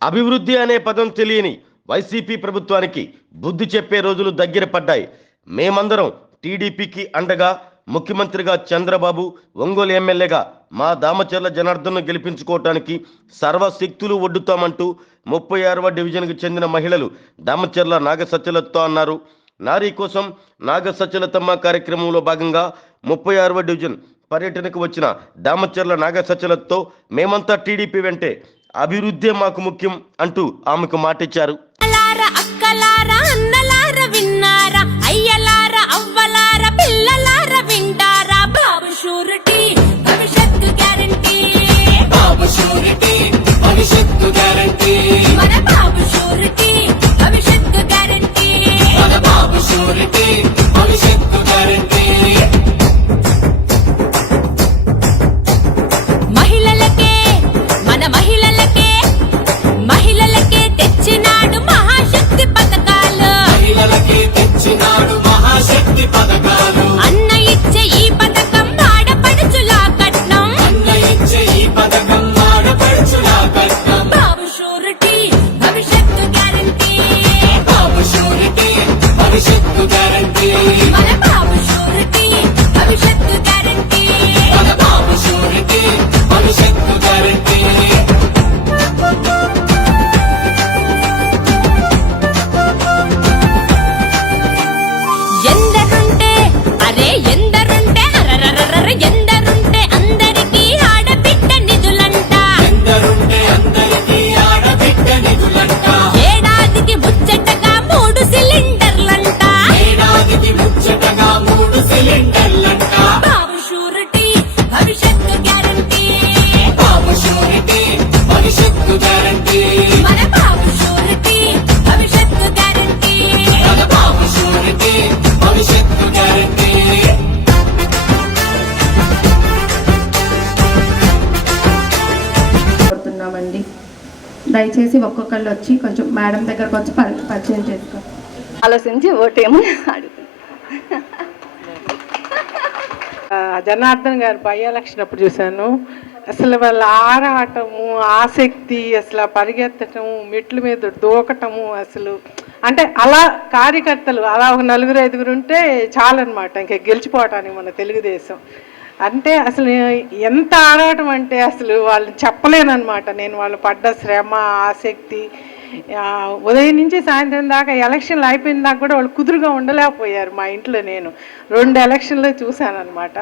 అభివృద్ధి అనే పదం తెలియని వైసీపీ ప్రభుత్వానికి బుద్ధి చెప్పే రోజులు దగ్గర పడ్డాయి. మేమందరం టీడీపీకి అండగా ముఖ్యమంత్రిగా చంద్రబాబు ఒంగోలు ఎమ్మెల్యేగా మా దామచర్ల జనార్దన్ను గెలిపించుకోవటానికి సర్వశక్తులు ఒడ్డుతామంటూ ముప్పై ఆరవ డివిజన్కు చెందిన మహిళలు దామచర్ల నాగసత్యలతో అన్నారు. నారీ కోసం నాగసత్యలతమ్మ కార్యక్రమంలో భాగంగా ముప్పై ఆరవ డివిజన్ పర్యటనకు వచ్చిన దామచర్ల నాగసత్యలతో మేమంతా టీడీపీ వెంటే అభివృద్ధే మాకు ముఖ్యం అంటూ ఆమెకు మాటిచ్చారు. అక్కలార అక్కలార అన్నలార విన్నారా అయ్యలార అవ్వలార పిల్లలార వింటారా? బాబు షూరిటీ భవిష్యత్తు గ్యారంటీ. బాబు షూరిటీ భవిష్యత్తు గ్యారంటీ. మన బాబు షూరిటీ భవిష్యత్తు గ్యారంటీ. మన బాబు షూరిటీ భవిష్యత్తు గ్యారంటీ. దయచేసి ఒక్కొక్కళ్ళు వచ్చి కొంచెం మేడం దగ్గరకు వచ్చి పరి- పరిచయం చేసుకో. ఆలోచించి ఓటేమో అడుగుతుంది జనార్దన్ గారు బై ఎలక్షన్ అప్పుడు చూశాను. అసలు వాళ్ళ ఆరాటము ఆసక్తి అసలు పరిగెత్తటము మెట్ల మీద దూకటము అసలు. అంటే అలా కార్యకర్తలు అలా ఒక నలుగురు ఐదుగురు ఉంటే చాలన్నమాట. ఇంకా గెలిచిపోవటానికి మన తెలుగుదేశం. అంటే అసలు ఎంత ఆరాటం అంటే అసలు వాళ్ళు చెప్పలేనమాట నేను వాళ్ళు పడ్డ శ్రమ ఆసక్తి ఉదయం నుంచి సాయంత్రం దాకా ఎలక్షన్లు అయిపోయిన దాకా కూడా వాళ్ళు కుదురుగా ఉండలేకపోయారు మా ఇంట్లో నేను. రెండు ఎలక్షన్లు చూశానమాట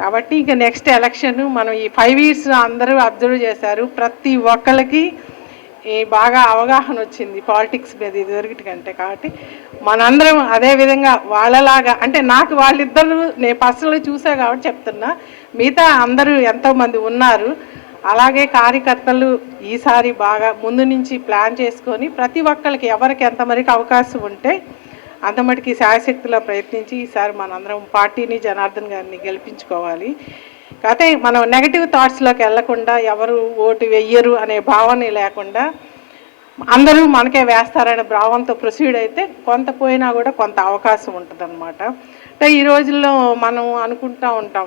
కాబట్టి ఇంకా నెక్స్ట్ ఎలక్షన్ మనం ఈ ఫైవ్ ఇయర్స్ అందరూ అబ్జర్వ్ చేశారు. ప్రతి ఒక్కరికి ఈ బాగా అవగాహన వచ్చింది పాలిటిక్స్ మీద ఇదివరకటి కంటే కాబట్టి మనందరం అదే విధంగా వాళ్ళలాగా అంటే నాకు వాళ్ళిద్దరు నేను పర్సనల్గా చూసా కాబట్టి చెప్తున్నా మిగతా అందరూ ఎంతోమంది ఉన్నారు. అలాగే కార్యకర్తలు ఈసారి బాగా ముందు నుంచి ప్లాన్ చేసుకొని ప్రతి ఒక్కరికి ఎవరికి ఎంతమరికి అవకాశం ఉంటే అంతమటికి శాయశక్తిలో ప్రయత్నించి ఈసారి మనందరం పార్టీని జనార్దన్ గారిని గెలిపించుకోవాలి. కాకపోతే మనం నెగటివ్ థాట్స్లోకి వెళ్ళకుండా ఎవరు ఓటు వెయ్యరు అనే భావన లేకుండా అందరూ మనకే వేస్తారనే భావంతో ప్రొసీడ్ అయితే కొంత పోయినా కూడా కొంత అవకాశం ఉంటుందన్నమాట. అంటే ఈ రోజుల్లో మనం అనుకుంటా ఉంటాం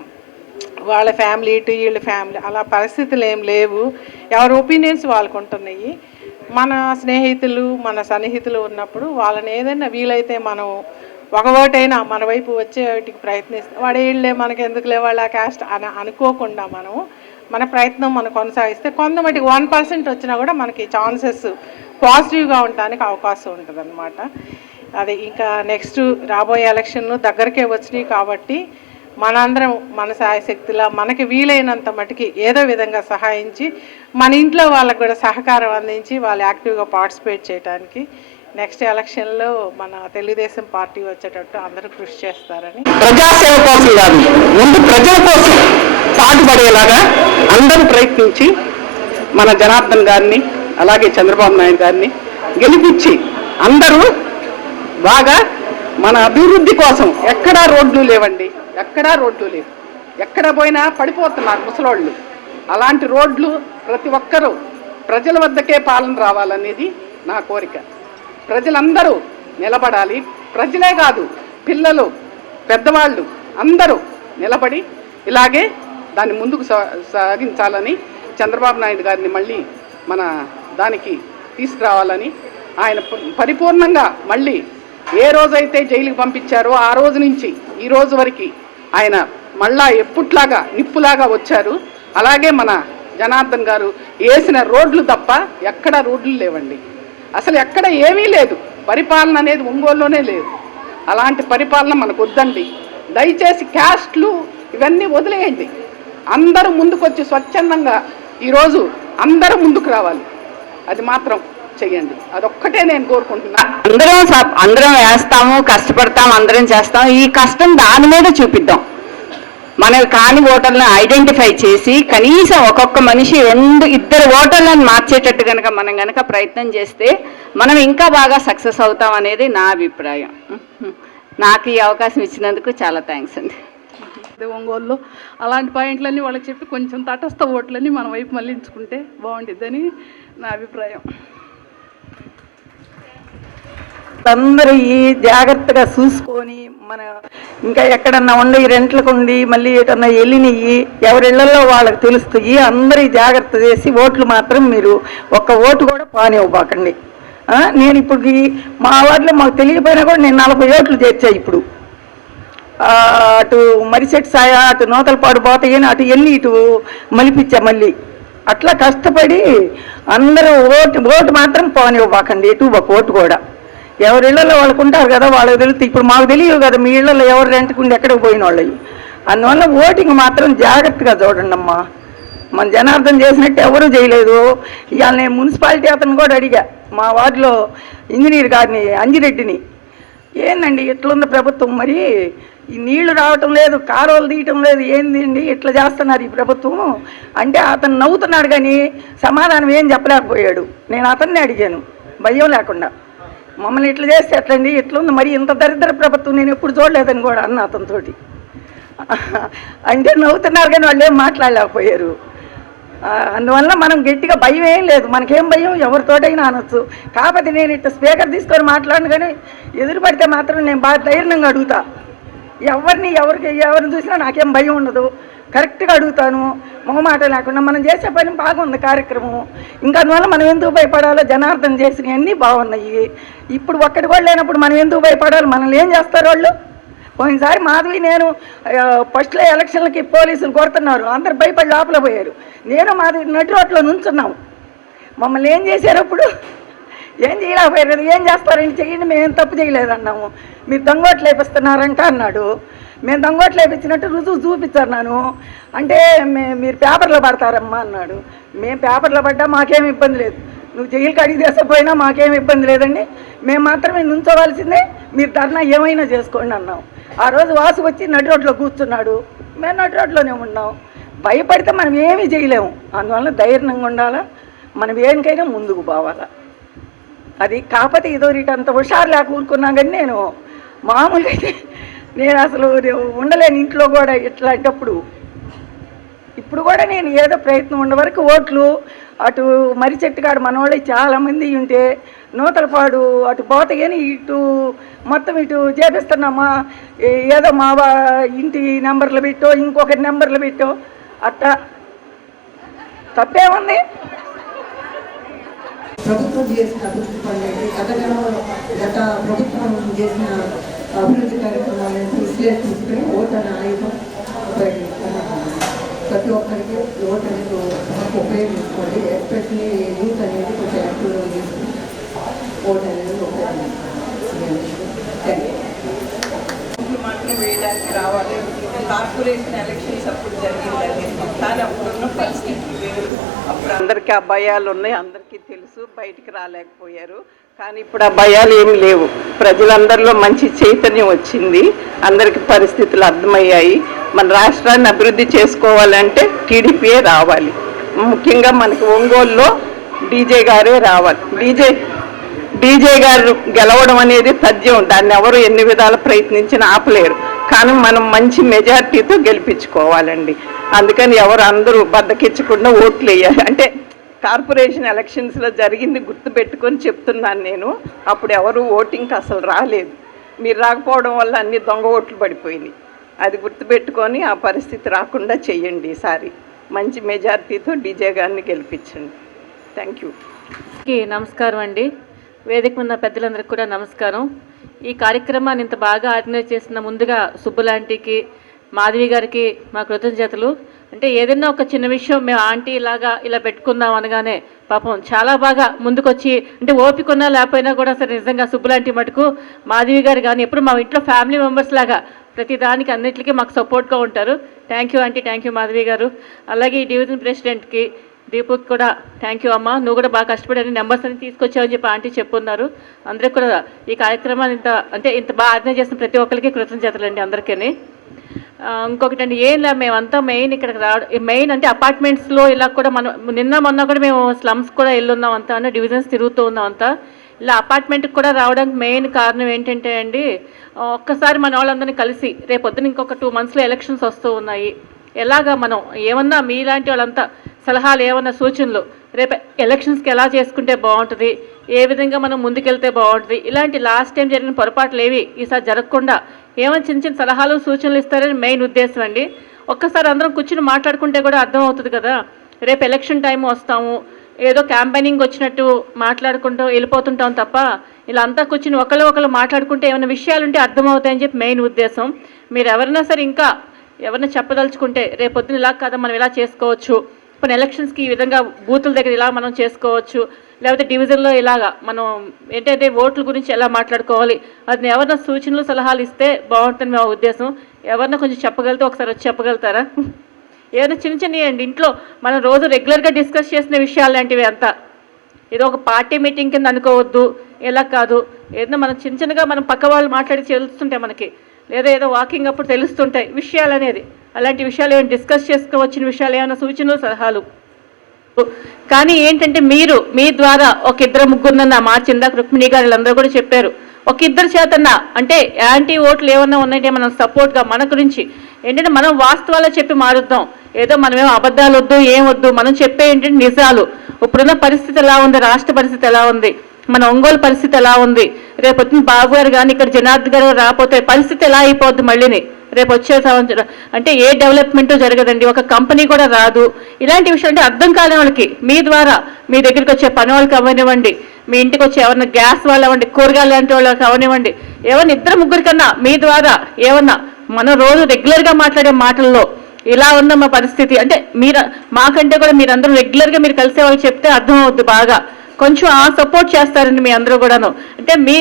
వాళ్ళ ఫ్యామిలీ ఇటు వీళ్ళ ఫ్యామిలీ అలా పరిస్థితులు ఏం లేవు. ఎవరి ఒపీనియన్స్ వాళ్ళకు ఉంటున్నాయి. మన స్నేహితులు మన సన్నిహితులు ఉన్నప్పుడు వాళ్ళని ఏదైనా వీలైతే మనం ఒక ఓటైనా మన వైపు వచ్చేటికి ప్రయత్నిస్తాం వాడు వీళ్ళే మనకి ఎందుకులే వాళ్ళ క్యాస్ట్ అని అనుకోకుండా మనం మన ప్రయత్నం మనం కొనసాగిస్తే కొంతమటికి వన్ పర్సెంట్ వచ్చినా కూడా మనకి ఛాన్సెస్ పాజిటివ్గా ఉండడానికి అవకాశం ఉంటుంది అది ఇంకా నెక్స్ట్ రాబోయే ఎలక్షన్ దగ్గరకే వచ్చినాయి కాబట్టి మనందరం మన శాయశక్తిలా మనకి వీలైనంత మటుకి ఏదో విధంగా సహాయించి మన ఇంట్లో వాళ్ళకు కూడా సహకారం అందించి వాళ్ళు యాక్టివ్గా పార్టిసిపేట్ చేయడానికి నెక్స్ట్ ఎలక్షన్లో మన తెలుగుదేశం పార్టీ వచ్చేటట్టు అందరూ కృషి చేస్తారని. ప్రజాసేవ కోసం కాదు ముందు ప్రజల కోసం పాటుపడేలాగా అందరూ ప్రయత్నించి మన జనార్దన్ గారిని అలాగే చంద్రబాబు నాయుడు గారిని గెలిపించి అందరూ బాగా మన అభివృద్ధి కోసం ఎక్కడా రోడ్లు లేవండి ఎక్కడా రోడ్లు లేవు. ఎక్కడ పోయినా పడిపోతున్నారు ముసలోళ్ళు. అలాంటి రోడ్లు ప్రతి ఒక్కరూ ప్రజల వద్దకే పాలన రావాలనేది నా కోరిక. ప్రజలందరూ నిలబడాలి. ప్రజలే కాదు పిల్లలు పెద్దవాళ్ళు అందరూ నిలబడి ఇలాగే దాన్ని ముందుకు సా- సాగించాలని చంద్రబాబు నాయుడు గారిని మళ్ళీ మన దానికి తీసుకురావాలని ఆయన పరిపూర్ణంగా మళ్ళీ ఏ రోజైతే జైలుకి పంపించారో ఆ రోజు నుంచి ఈ రోజు వరకు ఆయన మళ్ళా ఎప్పుట్లాగా నిప్పులాగా వచ్చారు. అలాగే మన జనార్దన్ గారు వేసిన రోడ్లు తప్ప ఎక్కడ రోడ్లు లేవండి. అసలు ఎక్కడ ఏమీ లేదు. పరిపాలన అనేది ఒంగోలులోనే లేదు. అలాంటి పరిపాలన మనకు వద్దండి దయచేసి క్యాస్ట్లు ఇవన్నీ వదిలేయండి. అందరూ ముందుకొచ్చి స్వచ్ఛందంగా ఈరోజు అందరూ ముందుకు రావాలి. అది మాత్రం చెయ్యండి. అదొక్కటే నేను కోరుకుంటున్నా. అందరం అందరం వేస్తాము కష్టపడతాం అందరం చేస్తాం. ఈ కష్టం దాని మీద చూపిద్దాం. మనకు కాని ఓటర్లను ఐడెంటిఫై చేసి కనీసం ఒక్కొక్క మనిషి రెండు ఇద్దరు ఓటర్లను మార్చేటట్టు కనుక మనం కనుక ప్రయత్నం చేస్తే మనం ఇంకా బాగా సక్సెస్ అవుతాం అనేది నా అభిప్రాయం. నాకు ఈ అవకాశం ఇచ్చినందుకు చాలా థ్యాంక్స్ అండి. అదే ఒంగోలులో అలాంటి పాయింట్లన్నీ వాళ్ళకి చెప్పి కొంచెం తటస్థ ఓట్లన్నీ మన వైపు మళ్ళించుకుంటే బాగుండిద్దని నా అభిప్రాయం. అందరూ ఈ జాగ్రత్తగా చూసుకొని మన ఇంకా ఎక్కడన్నా ఉండి రెంట్లకు ఉండి మళ్ళీ ఎటన్నా వెళ్ళినవి ఎవరిళ్ళలో వాళ్ళకి తెలుస్తాయి అందరి జాగ్రత్త చేసి ఓట్లు మాత్రం మీరు ఒక్క ఓటు కూడా పానివ్వబాకండి నేను ఇప్పుడు మా వార్డులో మాకు తెలియకపోయినా కూడా నేను నలభై ఓట్లు చేర్చా ఇప్పుడు. అటు మరిసెట్ సాయ అటు నూతలపాడు పోతాయని అటు వెళ్ళి ఇటు మలిపించా మళ్ళీ. అట్లా కష్టపడి అందరూ ఓటు ఓటు మాత్రం పోనివ్వబాకండి ఎటు ఒక ఓటు కూడా. ఎవరి ఇళ్ళలో వాళ్ళకు ఉంటారు కదా వాళ్ళకి తెలుస్తుంది ఇప్పుడు మాకు తెలియదు కదా మీ ఇళ్ళలో ఎవరు రెంట్కుండి ఎక్కడికి పోయిన వాళ్ళు. అందువల్ల ఓటింగ్ మాత్రం జాగ్రత్తగా చూడండి అమ్మా. మన జనార్దన్ చేసినట్టు ఎవరూ చేయలేదు. ఇవాళ నేను మున్సిపాలిటీ అతను కూడా అడిగా మా వార్డులో ఇంజనీర్ గారిని అంజిరెడ్డిని. ఏందండి ఇట్లుంది ప్రభుత్వం? మరి ఈ నీళ్ళు రావటం లేదు కాలువలు తీయటం లేదు ఏందండి ఇట్లా చేస్తున్నారు ఈ ప్రభుత్వం? అంటే అతను నవ్వుతున్నాడు కానీ సమాధానం ఏం చెప్పలేకపోయాడు. నేను అతన్ని అడిగాను భయం లేకుండా. మమ్మల్ని ఇట్లా చేస్తే ఎట్లండి? ఇట్లుంది మరి ఇంత దరిద్ర ప్రభుత్వం నేను ఎప్పుడు చూడలేదని కూడా అన్న అతనితో అంటే నవ్వుతున్నారు కానీ వాళ్ళు ఏం మాట్లాడలేకపోయారు. అందువల్ల మనం గట్టిగా భయం ఏం లేదు. మనకేం భయం? ఎవరితోటైనా అనొచ్చు. కాకపోతే నేను ఇట్లా స్పీకర్ తీసుకొని మాట్లాడను కానీ ఎదురు పడితే మాత్రం నేను బాగా ధైర్యంగా అడుగుతా. ఎవరిని ఎవరికి ఎవరిని చూసినా నాకేం భయం ఉండదు. కరెక్ట్గా అడుగుతాను. మొహమాట లేకుండా మనం చేసే పని బాగుంది కార్యక్రమం. ఇంకా అందువల్ల మనం ఎందుకు భయపడాలో జనార్దన్ చేసినవన్నీ బాగున్నాయి. ఇప్పుడు ఒక్కటి కూడా లేనప్పుడు మనం ఎందుకు భయపడాలి? మనల్ని ఏం చేస్తారు వాళ్ళు? పోయినసారి మాధవి నేను ఫస్ట్లో ఎలక్షన్లకి పోలీసులు కొడుతున్నారు. అందరు భయపడి లోపల పోయారు. నేను మాధవి నటి రోడ్లో నుంచున్నాం. మమ్మల్ని ఏం చేశారు అప్పుడు? ఏం చేయలేకపోయారు? కదా ఏం చేస్తారండి చేయండి మేము తప్పు చేయలేదన్నాము. మీరు దొంగోట్లు లేపిస్తున్నారంట అన్నాడు. మేము దొంగోట్లు లేపించినట్టు రుజువు చూపించన్నాను అంటే మే మీరు పేపర్లో పడతారమ్మా అన్నాడు. మేము పేపర్లో పడ్డా మాకేం ఇబ్బంది లేదు. నువ్వు జైలుకి అడిగి చేసకపోయినా మాకేం ఇబ్బంది లేదండి. మేము మాత్రమే నుంచోవలసిందే. మీరు ధర్నా ఏమైనా చేసుకోండి అన్నాం ఆ రోజు వాసు వచ్చి నడి రోడ్లో కూర్చున్నాడు. మేము నడి రోడ్లోనే ఉన్నాం. భయపడితే మనం ఏమీ చేయలేము. అందువల్ల ధైర్యంగా ఉండాలా? మనం ఏనికైనా ముందుకు పోవాలా? అది కాకపోతే ఇదో అంత హుషారు లేక ఊరుకున్నా కానీ నేను మామూలుగా అయితే నేను అసలు ఉండలేను ఇంట్లో కూడా ఇట్లాంటప్పుడు. ఇప్పుడు కూడా నేను ఏదో ప్రయత్నం ఉండే వరకు ఓట్లు అటు మర్రి చెట్టు కాడ మన చాలామంది ఉంటే నూతలపాడు అటు పోతే ఇటు మొత్తం ఇటు చేపిస్తున్నామా? ఏదో మా ఇంటి నెంబర్లు పెట్టో ఇంకొకరి నెంబర్లు పెట్టో అట్ట. తప్పేముంది? ప్రభుత్వం చేసిన అభివృద్ధి పనులు గత గత ప్రభుత్వం చేసిన అభివృద్ధి కార్యక్రమాలను విశ్లేషించుకుని ఓటు అనే ఆయుధం ఉపయోగించుకున్నాం ప్రతి ఒక్కరికి ఓటు అనేది ఉపయోగించుకోండి ఎస్పెషలీ యూత్ అనేది కొంచెం యాక్టివ్గా తీసుకుని ఓటు అనేది ఉపయోగించుకోండి థ్యాంక్ వేయడానికి రావాలి. కార్పొరేషన్ ఎలక్షన్స్ అప్పుడు జరిగిందండి. కానీ అప్పుడున్న పరిస్థితి అప్పుడు అందరికీ ఆ ఉన్నాయి అందరికీ బయటికి రాలేకపోయారు. కానీ ఇప్పుడు ఆ భయాలు ఏమి లేవు. ప్రజలందరిలో మంచి చైతన్యం వచ్చింది. అందరికి పరిస్థితులు అర్థమయ్యాయి. మన రాష్ట్రాన్ని అభివృద్ధి చేసుకోవాలంటే టీడీపీయే రావాలి. ముఖ్యంగా మనకి ఒంగోలులో డీజే గారే రావాలి. డీజే డీజే గారు గెలవడం అనేది తథ్యం. దాన్ని ఎవరు ఎన్ని విధాలు ప్రయత్నించినా ఆపలేరు. కానీ మనం మంచి మెజార్టీతో గెలిపించుకోవాలండి. అందుకని ఎవరు అందరూ బద్దకిచ్చకుండా ఓట్లు వేయాలి. అంటే కార్పొరేషన్ ఎలక్షన్స్లో జరిగింది గుర్తుపెట్టుకొని చెప్తున్నాను నేను. అప్పుడు ఎవరు ఓటింగ్కి అసలు రాలేదు. మీరు రాకపోవడం వల్ల అన్ని దొంగ ఓట్లు పడిపోయినాయి. అది గుర్తుపెట్టుకొని ఆ పరిస్థితి రాకుండా చెయ్యండి ఈసారి. మంచి మెజార్టీతో డీజే గారిని గెలిపించండి. థ్యాంక్ యూ నమస్కారం అండి. వేదిక ఉన్న పెద్దలందరికీ కూడా నమస్కారం. ఈ కార్యక్రమాన్ని ఇంత బాగా ఆర్గనైజ్ చేసిన ముందుగా సుబ్బులాంటికి మాధవి గారికి మా కృతజ్ఞతలు. అంటే ఏదైనా ఒక చిన్న విషయం మేము ఆంటీ ఇలాగా ఇలా పెట్టుకుందాం అనగానే పాపం చాలా బాగా ముందుకొచ్చి అంటే ఓపికన్నా లేకపోయినా కూడా సరే నిజంగా సుబ్బులాంటి మటుకు మాధవి గారు కానీ ఎప్పుడు మా ఇంట్లో ఫ్యామిలీ మెంబర్స్ లాగా ప్రతి దానికి అన్నిటికీ మాకు సపోర్ట్గా ఉంటారు. Thank you aunty thank you Madhavi గారు. అలాగే ఈ డివిజన్ ప్రెసిడెంట్కి దీపుకి కూడా థ్యాంక్ యూ అమ్మ. నువ్వు కూడా బాగా కష్టపడి నెంబర్స్ అన్ని తీసుకొచ్చావని చెప్పి ఆంటీ చెప్పున్నారు. అందరికి కూడా ఈ కార్యక్రమాన్ని ఇంత అంటే ఇంత బాగా ఆర్గనైజ్ చేసిన ప్రతి ఒక్కరికి కృతజ్ఞతలు అండి అందరికీ ఇంకొకటి అండి ఏం లేదు మేమంతా మెయిన్ ఇక్కడ రావడం మెయిన్ అంటే అపార్ట్మెంట్స్లో ఇలా కూడా మనం నిన్న మొన్న కూడా మేము స్లమ్స్ కూడా వెళ్ళున్నాం అంతా అంటే డివిజన్స్ తిరుగుతూ ఉన్నాం అంతా. ఇలా అపార్ట్మెంట్కి కూడా రావడానికి మెయిన్ కారణం ఏంటంటే అండి ఒక్కసారి మన వాళ్ళందరినీ కలిసి రేపొద్దున ఇంకొక టూ మంత్స్లో ఎలక్షన్స్ వస్తూ ఉన్నాయి. ఎలాగా మనం ఏమన్నా మీలాంటి వాళ్ళంతా సలహాలు ఏమన్నా సూచనలు రేపు ఎలక్షన్స్కి ఎలా చేసుకుంటే బాగుంటుంది ఏ విధంగా మనం ముందుకెళ్తే బాగుంటుంది ఇలాంటి లాస్ట్ టైం జరిగిన పొరపాట్లు ఏవి ఈసారి జరగకుండా ఏమైనా చిన్న చిన్న సలహాలు సూచనలు ఇస్తారని మెయిన్ ఉద్దేశం అండి. ఒక్కసారి అందరం కూర్చుని మాట్లాడుకుంటే కూడా అర్థం అవుతుంది కదా. రేపు ఎలక్షన్ టైం వస్తాము. ఏదో క్యాంపెయినింగ్ వచ్చినట్టు మాట్లాడుకుంటూ వెళ్ళిపోతుంటాం తప్ప ఇలా అంతా కూర్చుని ఒకళ్ళు ఒకళ్ళు మాట్లాడుకుంటే ఏమైనా విషయాలు ఉంటే అర్థమవుతాయని చెప్పి మెయిన్ ఉద్దేశం. మీరు ఎవరైనా సరే ఇంకా ఎవరైనా చెప్పదలుచుకుంటే రేపొద్దున ఇలా కదా మనం ఇలా చేసుకోవచ్చు. కొన్ని ఎలక్షన్స్కి ఈ విధంగా బూతుల దగ్గర ఇలా మనం చేసుకోవచ్చు. లేకపోతే డివిజన్లో ఇలాగా మనం ఏంటంటే ఓట్ల గురించి ఎలా మాట్లాడుకోవాలి అది ఎవరైనా సూచనలు సలహాలు ఇస్తే బాగుంటుంది మా ఉద్దేశం. ఎవరన్నా కొంచెం చెప్పగలిగితే ఒకసారి వచ్చి చెప్పగలుగుతారా? ఏదైనా చిన్న చిన్న అండి ఇంట్లో మనం రోజు రెగ్యులర్గా డిస్కస్ చేసిన విషయాలు లాంటివి అంతా. ఏదో ఒక పార్టీ మీటింగ్ కింద అనుకోవద్దు ఎలా కాదు. ఏదైనా మనం చిన్న చిన్నగా మనం పక్క వాళ్ళు మాట్లాడి చేస్తుంటే మనకి లేదా ఏదో వాకింగ్ అప్పుడు తెలుస్తుంటాయి విషయాలు అనేది అలాంటి విషయాలు ఏమైనా డిస్కస్ చేసుకోవచ్చిన విషయాలు ఏమైనా సూచనలు సలహాలు? కానీ ఏంటంటే మీరు మీ ద్వారా ఒక ఇద్దరు ముగ్గురున్న మార్చిందాక రుక్మిణి గారు వీళ్ళందరూ కూడా చెప్పారు. ఒక ఇద్దరు చేతన్న అంటే యాంటీ ఓట్లు ఏమన్నా ఉన్నాయంటే మనం సపోర్ట్గా మన గురించి. ఏంటంటే మనం వాస్తవాలు చెప్పి మారుద్దాం. ఏదో మనమేమో అబద్ధాలు వద్దు ఏం వద్దు మనం చెప్పే ఏంటంటే నిజాలు. ఇప్పుడున్న పరిస్థితి ఎలా ఉంది రాష్ట్ర పరిస్థితి ఎలా ఉంది? మన ఒంగోలు పరిస్థితి ఎలా ఉంది? రేపు వచ్చిన బాబు గారు కానీ ఇక్కడ జనార్దన్ గారు రాకపోతే పరిస్థితి ఎలా అయిపోద్ది మళ్ళీని? రేపు వచ్చే సంవత్సరం అంటే ఏ డెవలప్మెంట్ జరగదండి. ఒక కంపెనీ కూడా రాదు. ఇలాంటి విషయాలు అంటే అర్థం కాని వాళ్ళకి మీ ద్వారా మీ దగ్గరికి వచ్చే పని వాళ్ళకి అవ్వనివ్వండి మీ ఇంటికి వచ్చే ఎవరన్నా గ్యాస్ వాళ్ళు అవ్వండి కూరగాయలు లాంటి వాళ్ళకి అవనివ్వండి. ఏమన్నా ఇద్దరు ముగ్గురు కన్నా మీ ద్వారా ఏమన్నా మనం రోజు రెగ్యులర్గా మాట్లాడే మాటల్లో ఇలా ఉన్న మా పరిస్థితి అంటే మీరు మాకంటే కూడా మీరందరూ రెగ్యులర్గా మీరు కలిసే వాళ్ళు చెప్తే అర్థం అవుద్ది బాగా. కొంచెం ఆ సపోర్ట్ చేస్తారండి మీ అందరూ కూడాను. అంటే మీ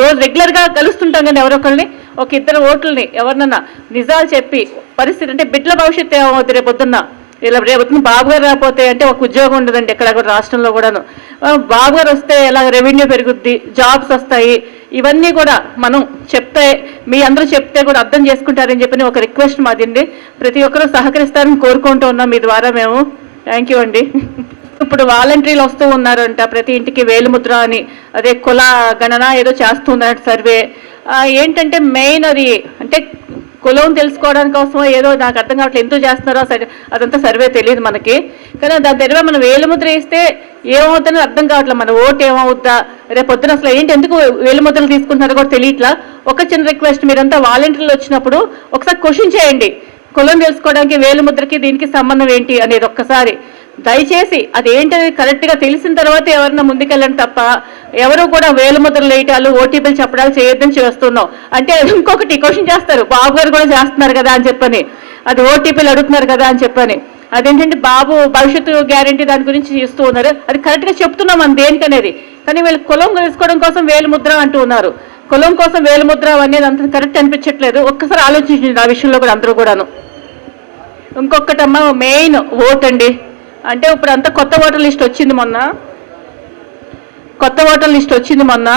రోజు రెగ్యులర్గా కలుస్తుంటాం కానీ ఎవరొకరిని ఒక ఇద్దరు ఓట్లని ఎవరినన్నా నిజాలు చెప్పి పరిస్థితి అంటే బిడ్డల భవిష్యత్తు ఏమవుతుంది రేపు పొద్దున్న? ఇలా రేపు బాబు గారు రాకపోతే అంటే ఒక ఉద్యోగం ఉండదండి ఎక్కడ కూడా రాష్ట్రంలో కూడాను. బాబు గారు వస్తే ఎలా రెవెన్యూ పెరుగుద్ది జాబ్స్ వస్తాయి ఇవన్నీ కూడా మనం చెప్తే మీ అందరూ చెప్తే కూడా అర్థం చేసుకుంటారని చెప్పి ఒక రిక్వెస్ట్ మాదిండి ప్రతి ఒక్కరూ సహకరిస్తారని కోరుకుంటూ ఉన్నాం మీ ద్వారా మేము. థ్యాంక్ యూ అండి. ఇప్పుడు వాలంటీర్లు వస్తూ ఉన్నారంట. ప్రతి ఇంటికి వేలుముద్ర అని. అదే కుల గణన ఏదో చేస్తున్నారంట సర్వే. ఏంటంటే మెయిన్ అది అంటే కులం తెలుసుకోవడానికి కోసం ఏదో నాకు అర్థం కావట్లేదు. ఎందుకు చేస్తున్నారో సరే అదంతా సర్వే తెలియదు మనకి. కానీ దాని దగ్గర మనం వేలుముద్ర ఇస్తే ఏమవుతుందో అర్థం కావట్లేదు. మన ఓటు ఏమవుద్దా? రేపు పొద్దున అసలు ఏంటి ఎందుకు వేలుముద్రలు తీసుకుంటున్నారో కూడా తెలియట్లా? ఒక చిన్న రిక్వెస్ట్ మీరంతా వాలంటీర్లు వచ్చినప్పుడు ఒకసారి క్వశ్చన్ చేయండి. కులం తెలుసుకోవడానికి వేలుముద్రకి దీనికి సంబంధం ఏంటి అనేది ఒక్కసారి. దయచేసి అది కరెక్ట్గా తెలిసిన తర్వాత ఎవరన్నా ముందుకెళ్ళండి తప్ప ఎవరు కూడా వేలుముద్రలు వేయటాలు ఓటీపీలు చెప్పడాలు చేయొద్దని చేస్తున్నాం అంటే ఇంకొకటి క్వశ్చన్ చేస్తారు. బాబు గారు కూడా చేస్తున్నారు కదా అని చెప్పని. అది ఓటీపీలు అడుగుతున్నారు కదా అని చెప్పని. అదేంటంటే బాబు భవిష్యత్తు గ్యారంటీ దాని గురించి ఇస్తూ ఉన్నారు. అది కరెక్ట్గా చెప్తున్నాం మనం దేనికనేది. కానీ వీళ్ళు కులం తెలుసుకోవడం కోసం వేలుముద్ర అంటూ ఉన్నారు. కులం కోసం వేలుముద్ర అనేది అంత కరెక్ట్ అనిపించట్లేదు. ఒక్కసారి ఆలోచించండి ఆ విషయంలో కూడా అందరూ కూడాను. ఇంకొకటమ్మ మెయిన్ ఓట్ అండి అంటే ఇప్పుడు అంతా కొత్త ఓటర్ లిస్ట్ వచ్చింది మొన్న. కొత్త ఓటర్ లిస్ట్ వచ్చింది మొన్న.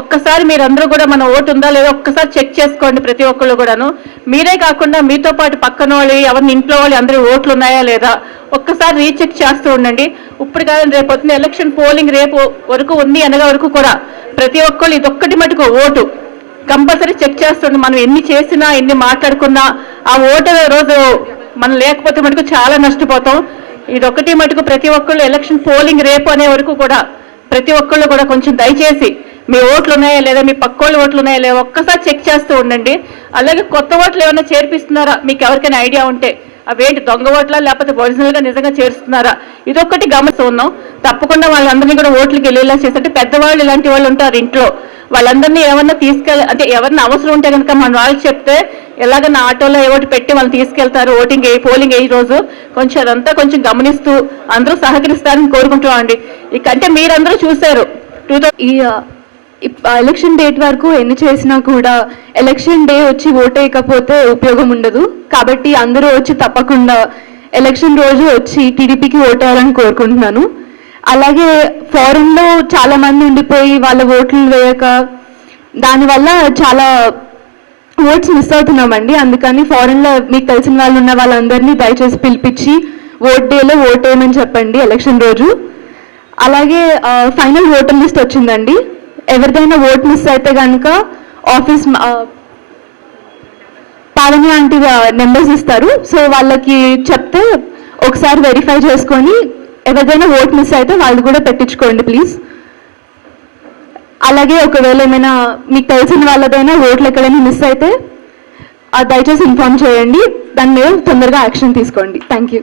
ఒక్కసారి మీరందరూ కూడా మన ఓటు ఉందా లేదా ఒక్కసారి చెక్ చేసుకోండి ప్రతి ఒక్కళ్ళు కూడాను. మీరే కాకుండా మీతో పాటు పక్కన వాళ్ళు ఎవరిని ఇంట్లో వాళ్ళు అందరి ఓట్లు ఉన్నాయా లేదా ఒక్కసారి రీచెక్ చేస్తూ ఉండండి. ఇప్పుడు కాదని రేపు వచ్చిన ఎలక్షన్ పోలింగ్ రేపు వరకు ఉంది అనగా వరకు కూడా ప్రతి ఒక్కళ్ళు ఇదొక్కటి మటుకు ఓటు. కంపల్సరీ చెక్ చేస్తుండే. మనం ఎన్ని చేసినా ఎన్ని మాట్లాడుకున్నా ఆ ఓటు రోజు మనం లేకపోతే మటుకు చాలా నష్టపోతాం. ఇదొకటి మటుకు ప్రతి ఒక్కళ్ళు ఎలక్షన్ పోలింగ్ రేపు అనే వరకు కూడా ప్రతి ఒక్కళ్ళు కూడా కొంచెం దయచేసి మీ ఓట్లు ఉన్నాయా లేదా మీ పక్కోళ్ళ ఓట్లు ఉన్నాయా లేదా ఒక్కసారి చెక్ చేస్తూ ఉండండి. అలాగే కొత్త ఓట్లు ఏమైనా చేర్పిస్తున్నారా? మీకు ఎవరికైనా ఐడియా ఉంటే అవేంటి దొంగ ఓట్లా లేకపోతే ఒరిజినల్గా నిజంగా చేరుస్తున్నారా? ఇదొక్కటి గమనిస్తూ ఉన్నాం. తప్పకుండా వాళ్ళందరినీ కూడా ఓట్లకి వెళ్ళేలా చేస్తే పెద్దవాళ్ళు ఇలాంటి వాళ్ళు ఉంటారు ఇంట్లో. వాళ్ళందరినీ ఏమన్నా తీసుకెళ్ళ అంటే ఎవరన్నా అవసరం ఉంటే కనుక మన వాళ్ళకి చెప్తే ఎలాగన్నా ఆటోలో ఏవోటి పెట్టి వాళ్ళు తీసుకెళ్తారు? ఓటింగ్ ఏ పోలింగ్ ఏ రోజు? కొంచెం అదంతా కొంచెం గమనిస్తూ అందరూ సహకరిస్తారని కోరుకుంటున్నామండి. ఇక అంటే మీరందరూ చూశారు. టూ ఈ ఎలక్షన్ డేట్ వరకు ఎన్ని చేసినా కూడా ఎలక్షన్ డే వచ్చి ఓటేయకపోతే ఉపయోగం ఉండదు. కాబట్టి అందరూ వచ్చి తప్పకుండా ఎలక్షన్ రోజు వచ్చి టీడీపీకి ఓటేయాలని కోరుకుంటున్నాను. అలాగే ఫారెన్లో చాలా మంది ఉండిపోయి వాళ్ళ ఓట్లు వేయక దానివల్ల చాలా ఓట్స్ మిస్ అవుతున్నామండి. అందుకని ఫారెన్లో మీకు తెలిసిన వాళ్ళు ఉన్న వాళ్ళందరినీ దయచేసి పిలిపించి ఓట్ డేలో ఓట్ వేయమని చెప్పండి ఎలక్షన్ రోజు. అలాగే ఫైనల్ ఓటర్ లిస్ట్ వచ్చిందండి. ఎవరిదైనా ఓట్ మిస్ అయితే కనుక ఆఫీస్ పాలని లాంటి నెంబర్స్ ఇస్తారు. సో వాళ్ళకి చెప్తే ఒకసారి వెరిఫై చేసుకొని ఎవరిదైనా ఓట్ మిస్ అయితే వాళ్ళు కూడా పెట్టించుకోండి ప్లీజ్ అలాగే ఒకవేళ ఏమైనా మీకు తెలిసిన వాళ్ళదైనా ఓట్లు ఎక్కడైనా మిస్ అయితే ఆ దయచేసి ఇన్ఫార్మ్ చేయండి. దాని మీద తొందరగా యాక్షన్ తీసుకోండి. Thank you